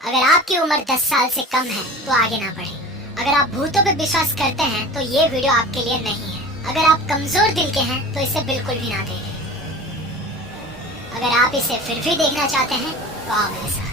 अगर आपकी उम्र 10 साल से कम है तो आगे ना बढ़े। अगर आप भूतों पे विश्वास करते हैं तो ये वीडियो आपके लिए नहीं है। अगर आप कमजोर दिल के हैं तो इसे बिल्कुल भी ना देखें। अगर आप इसे फिर भी देखना चाहते हैं तो आओ मेरे साथ।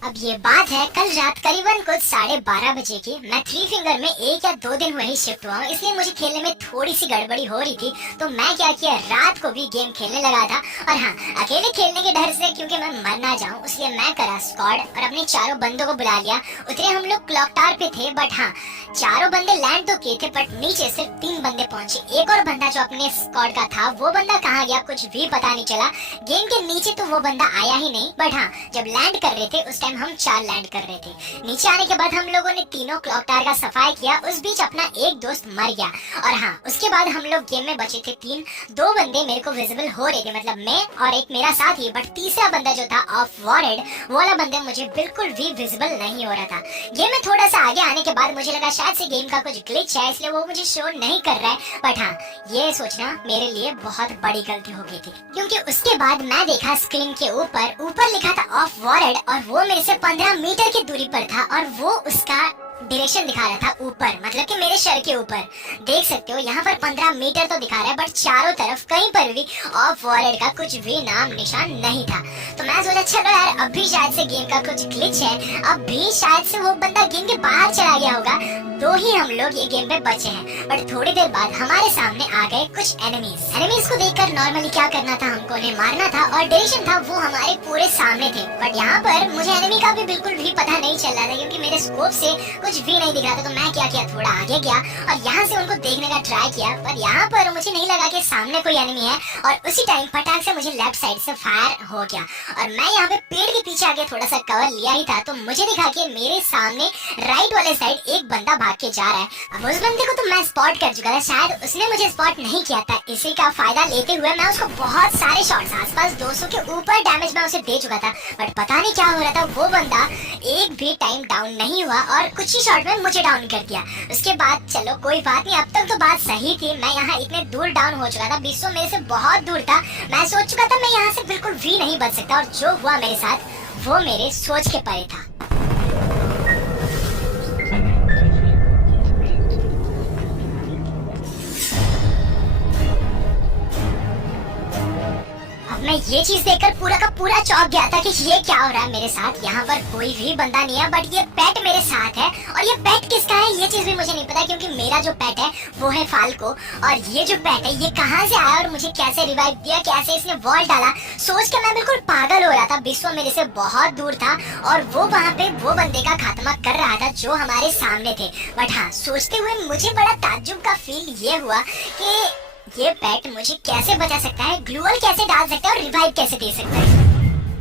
अब ये बात है कल रात करीबन कुछ 12:30 बजे की। मैं थ्री फिंगर में 1 या 2 दिन हुए ही शिफ्ट हुआ हूँ, इसलिए मुझे खेलने में थोड़ी सी गड़बड़ी हो रही थी। तो मैं क्या किया, रात को भी गेम खेलने लगा था। और हाँ, अकेले खेलने के डर से, क्योंकि मैं मर ना जाऊँ, इसलिए मैं करा स्क्वाड और अपने चारों बंदों को बुला लिया। उतरे हम लोग क्लॉक टावर पे थे, बट हाँ, चारों बंदे लैंड तो किए थे, बट नीचे सिर्फ 3 बंदे पहुंचे। एक और बंदा जो अपने स्क्वाड का था, वो बंदा कहाँ गया कुछ भी पता नहीं चला। गेम के नीचे तो वो बंदा आया ही नहीं, बट हाँ, जब लैंड कर रहे थे उस टाइम हम 4 लैंड कर रहे थे। नीचे आने के बाद हम लोगों ने तीनों क्लॉक टावर का सफाई किया। उस बीच अपना एक दोस्त मर गया। और हाँ, उसके बाद हम लोग गेम में बचे थे 3। 2 बंदे मेरे को विजिबल हो रहे थे, मतलब मैं और एक मेरा साथी, बट तीसरा बंदा जो था ऑफ वॉरेड, वो वाला बंदा मुझे बिल्कुल भी विजिबल नहीं हो रहा था। गेम में थोड़ा सा आगे आने के बाद मुझे लगा शायद से गेम का कुछ ग्लिच है, इसलिए वो मुझे शो नहीं कर रहा है। बट हाँ, ये सोचना मेरे लिए बहुत बड़ी गलती हो गई थी, क्योंकि उसके बाद मैं देखा स्क्रीन के ऊपर लिखा था ऑफ वॉरेड, और वो मेरे से 15 मीटर की दूरी पर था, और वो उसका डायरेक्शन दिखा रहा था ऊपर, मतलब कि मेरे सर के ऊपर। देख सकते हो यहाँ पर 15 मीटर तो दिखा रहा है, बट चारों तरफ कहीं पर भी ऑफ वॉरेड का कुछ भी नाम निशान नहीं था। तो मैं सोचा चलो यार, अब भी शायद से गेम का कुछ ग्लिच है, अब भी शायद से वो बंदा गेम के बाहर चला गया होगा, तो ही हम लोग ये गेम में बचे हैं। बट थोड़ी देर बाद हमारे सामने आ गए कुछ एनिमीज को देखकर नॉर्मली क्या करना था, हमको उन्हें मारना था, और डायरेक्शन था वो हमारे पूरे सामने थे। बट यहाँ पर मुझे एनिमी का भी बिल्कुल भी पता नहीं चल रहा था, क्योंकि मेरे स्कोप से कुछ भी नहीं दिख रहा था। तो मैं क्या किया, थोड़ा आगे गया और यहाँ से उनको देखने का ट्राई किया, पर यहाँ पर मुझे नहीं लगा कि सामने कोई एनिमी है। और उसी टाइम फटाक से मुझे लेफ्ट साइड से फायर हो गया, और मैं यहाँ पे पेड़ के पीछे आगे थोड़ा सा कवर लिया ही था, तो मुझे दिखा कि मेरे सामने राइट वाले साइड एक बंदा भाग के जा रहा है। अब उस बंदे को तो मैं स्पॉट कर चुका था, शायद उसने मुझे स्पॉट नहीं किया था। इसी का फायदा लेते हुए मैं उसको बहुत सारे शॉट्स, आसपास 200 के ऊपर डैमेज मैं उसे दे चुका था। बट पता नहीं क्या हो रहा था, वो बंदा एक भी टाइम डाउन नहीं हुआ और कुछ ही शॉट में मुझे डाउन कर दिया। उसके बाद चलो कोई बात नहीं, अब तक तो बात सही थी। मैं यहाँ इतने दूर डाउन हो चुका था, विश्व मेरे से बहुत दूर था। मैं सोच चुका था मैं यहाँ से बिल्कुल भी नहीं बच सकता, और जो हुआ मेरे साथ वो मेरे सोच के परे था। मैं ये चीज देखकर पूरा का पूरा चौंक गया था कि ये क्या हो रहा है मेरे साथ। यहाँ पर कोई भी बंदा नहीं है, बट ये पेट मेरे साथ है, और ये पेट किसका है ये चीज भी मुझे नहीं पता, क्योंकि मेरा जो पेट है वो है फाल्को, और ये जो पेट है ये कहाँ से आया और मुझे कैसे रिवाइव दिया, कैसे इसने वॉल डाला, सोच के मैं बिल्कुल पागल हो रहा था। विश्व मेरे से बहुत दूर था, और वो वहाँ पे वो बंदे का खात्मा कर रहा था जो हमारे सामने थे। बट हाँ, सोचते हुए मुझे बड़ा ताज्जुब का फील ये हुआ कि ये पेट मुझे कैसे बचा सकता है, ग्लूअल कैसे डाल सकता है और रिवाइव कैसे दे सकता है।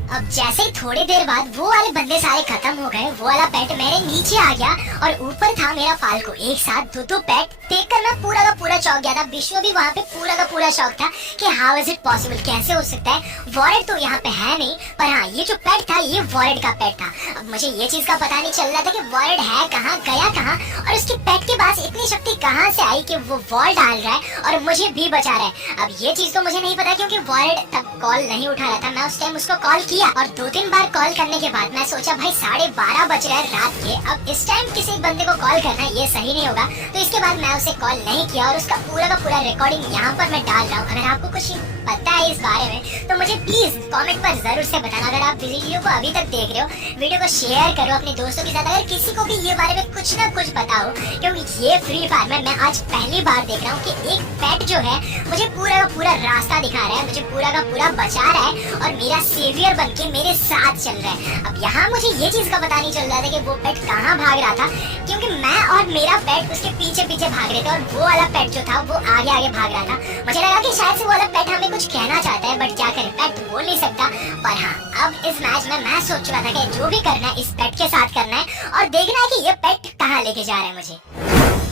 अब जैसे ही थोड़ी देर बाद वो वाले बंदे सारे खत्म हो गए, वो वाला पेट मेरे नीचे आ गया, और ऊपर था मेरा फाल्को। एक साथ दो पेट देखकर मैं पूरा का पूरा चौंक गया था। विश्व भी वहाँ पे पूरा का पूरा शौक था कि हाउ इज इट पॉसिबल, कैसे हो सकता है, वॉरेड तो यहाँ पे है नहीं, पर हाँ, ये जो पेट था ये वॉरेड का पेट था। अब मुझे ये चीज का पता नहीं चल रहा था कि वॉरेड है कहाँ, गया कहाँ, और उसके पेट के पास इतनी शक्ति कहाँ से आई कि वो वॉल डाल रहा है और मुझे भी बचा रहा है। अब ये चीज तो मुझे नहीं पता, क्योंकि वॉरेड तब कॉल नहीं उठा रहा था। मैं उस टाइम उसको कॉल किया, और 2-3 बार कॉल करने के बाद मैं सोचा भाई 12:30 बज रहे हैं रात के, अब इस टाइम किसी बंदे को कॉल करना ये सही नहीं होगा। तो इसके बाद मैं उसे कॉल नहीं किया, और उसका पूरा का पूरा रिकॉर्डिंग यहाँ पर मैं डाल रहा हूँ। अगर आपको कुछ पता है इस बारे में तो मुझे प्लीज कमेंट पर जरूर से बताना। अगर आप वीडियो को अभी तक देख रहे हो, वीडियो को शेयर करो अपने दोस्तों के साथ, अगर किसी को भी ये बारे में कुछ ना कुछ पता हो, क्योंकि ये फ्री फायर में मैं आज पहली बार देख रहा हूँ कि एक पेट जो है मुझे पूरा का पूरा रास्ता दिखा रहा है, मुझे पूरा का पूरा बचा रहा है, और मेरा सेवियर बन के मेरे साथ चल रहा है। अब यहाँ मुझे ये चीज का पता नहीं चल रहा था कि वो पेट कहाँ भाग रहा था, क्योंकि मैं और मेरा पेट उसके पीछे पीछे भाग रहे थे, और वो वाला पेट जो था वो आगे आगे भाग रहा था। मुझे लगा कि शायद से वो वाला पेट हमें कुछ कहना चाहता है, बट क्या करे, पेट तो बोल नहीं सकता। पर हाँ, अब इस मैच में मैं सोच चुका था कि जो भी करना है इस पेट के साथ करना है, और देखना है कि ये पेट कहाँ लेके जा रहा है मुझे।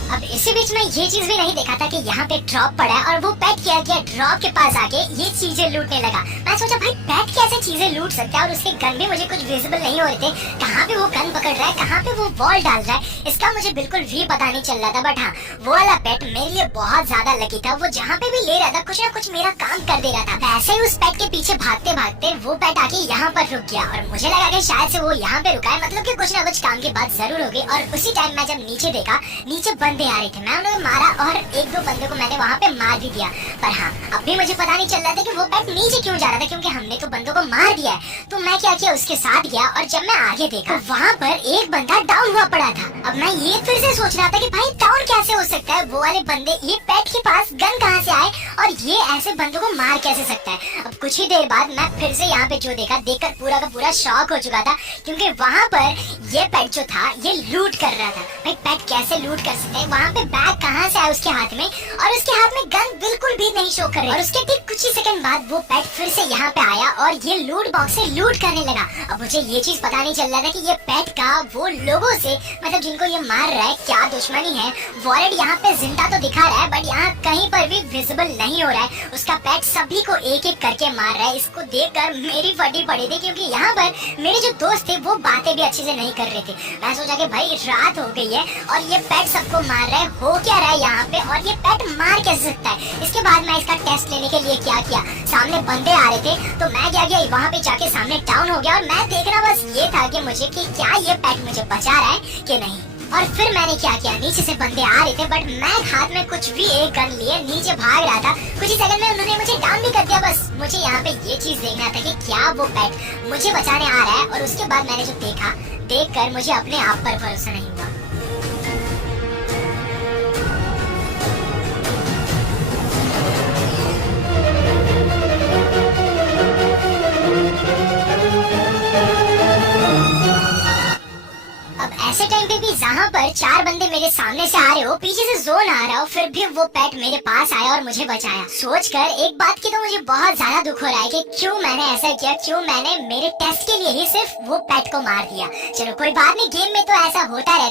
अब इसी बीच में ये चीज भी नहीं देखा था कि यहाँ पे ड्रॉप पड़ा है, और वो पेट क्या किया, रॉब के पास आके ये चीजें लूटने लगा। मैं सोचा भाई पेट कैसे चीजें लूट सकता है, और उसके गन भी मुझे कुछ विजिबल नहीं हो रहे थे, कहाँ पे वो गन पकड़ रहा है, कहाँ पे वो बॉल डाल रहा है, इसका मुझे बिल्कुल भी पता नहीं चल रहा था। बट हाँ, वो वाला पेट मेरे लिए बहुत ज्यादा लकी था, वो जहाँ पे भी ले रहा था कुछ ना कुछ मेरा काम कर दे रहा था। वैसे ही उस पेट के पीछे भागते भागते वो पेट आके यहाँ पर रुक गया, और मुझे लगा कि शायद से वो यहाँ पे रुका है, मतलब कि कुछ ना कुछ काम की बात जरूर होगी। और उसी टाइम मैं जब नीचे देखा, नीचे बंदे आ रहे थे, मैं उन्हें मारा और एक दो बंदे को मैंने वहाँ पे मार भी दिया। पर हाँ, अब भी मुझे पता नहीं चल रहा था कि वो पेट नीचे क्यों जा रहा था, क्योंकि हमने तो बंदों को मार दिया है। तो मैं क्या किया, उसके साथ गया, और जब मैं आगे देखा वहाँ पर एक बंदा डाउन हुआ पड़ा था। अब मैं ये फिर से सोच रहा था कि भाई डाउन कैसे हो सकता है, वो वाले बंदे ये पेट के पास गन कहाँ से आए और ये ऐसे बंदों को मार कैसे सकता है। अब कुछ ही देर बाद मैं फिर से यहाँ पे जो देखा, देखकर पूरा का पूरा शॉक हो चुका था, क्योंकि वहाँ पर ये पेट जो था ये लूट कर रहा था। भाई पेट कैसे लूट कर सकते हैं, वहाँ पे बैग कहाँ से आया उसके हाथ में, और उसके हाथ में गन बिल्कुल भी नहीं शो कर रही। और उसके ठीक कुछ ही सेकंड बाद वो पेट फिर से यहाँ पे आया और ये लूट बॉक्स से लूट करने लगा। अब मुझे ये चीज पता नहीं चल रहा था कि ये पेट का वो लोगों से, मतलब जिनको ये मार रहा है, क्या दुश्मनी है। वॉलेट यहाँ पे जिंदा तो दिखा रहा है, बट यहाँ कहीं पर भी विजिबल नहीं हो रहा है। उसका पेट सभी को एक एक करके मार रहा है। इसको देखकर मेरी फटी पड़ी थी, क्योंकि यहाँ पर मेरे जो दोस्त थे वो बातें भी अच्छे से नहीं कर रहे थे। मैं सोचा कि भाई रात हो गई है और ये पेट सबको मार रहा है, हो क्या रहा है यहाँ पे, और ये पेट मार कैसे सकता है। इसके बाद मैं इसका टेस्ट लेने के लिए क्या किया, सामने बंदे आ रहे थे, तो मैं क्या किया, वहाँ पे जाके सामने डाउन हो गया, और मैं देखना बस ये था कि मुझे कि क्या ये पेट मुझे बचा रहा है कि नहीं। और फिर मैंने क्या किया, नीचे से बंदे आ रहे थे, बट मैं हाथ में कुछ भी एक गन लिए नीचे भाग रहा था। कुछ ही सेकंड में उन्होंने मुझे डाउन भी कर दिया। बस मुझे यहाँ पे ये चीज देखना था कि क्या वो पेट मुझे बचाने आ रहा है। और उसके बाद मैंने जो देखा, देखकर मुझे अपने आप पर भरोसा नहीं हुआ। अब ऐसे टाइम पे भी जहाँ पर चार बंदे मेरे सामने से आ रहे हो, पीछे से जोन आ रहा हो, फिर भी वो पेट मेरे पास आया और मुझे बचाया। सोचकर एक बात की तो मुझे बहुत ज्यादा दुख हो रहा है कि क्यों मैंने ऐसा किया, क्यों मैंने मेरे टेस्ट के लिए ही सिर्फ वो पेट को मार दिया। चलो कोई बात नहीं, गेम में तो ऐसा होता रहता है।